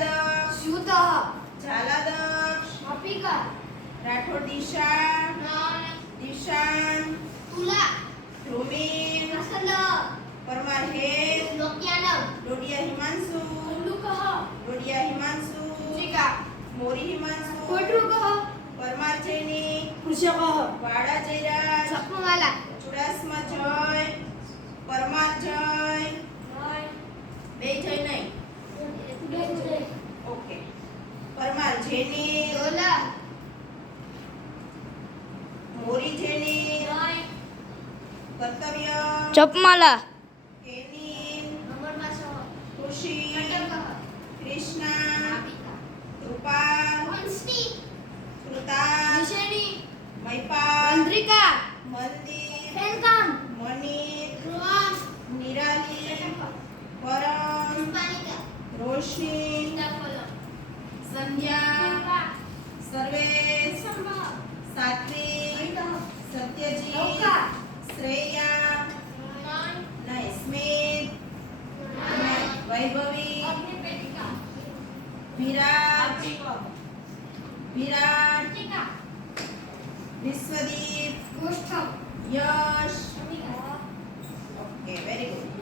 झालादक्ष स्यूतः झालादक्ष अपिका राठोड दिशा नान दिशान तुला ध्रुमीन प्रसन्न परमार हेत लोक्यानव डोडिया हिमांशु उल्लुकः डोडिया हिमांशु चिका मोरी हिमांशु कोटरुकः परमार जैनी कृषकः वाड़ा जयराज जपमाला चुडासमा जय परमार जय બે જય નહીં ઓકે પરમાર જેની डोला મોરી જેની કર્તવ્ય जपमाला કેની नंबरमासह ખુશી कटकः કૃષ્ણા नापिका કૃપા वंशनी કૃતા दिशेनी મૈપા चंद्रिका મંદિર पेनकाम મણિર ध्रुवम નિરાલી चटक પરમ पुष्पानिका રોશની सीताफलम સંધ્યા સર્વેશ संभा સાત્વિક સત્યજીત नौका શ્રેયા નહીં સ્મિત વૈભવી अग्निपेटिका વિરાટ વિરાટ टीका વિશ્વદીપ गोष्ठम યશ अमिका ઓકે વેરી ગુડ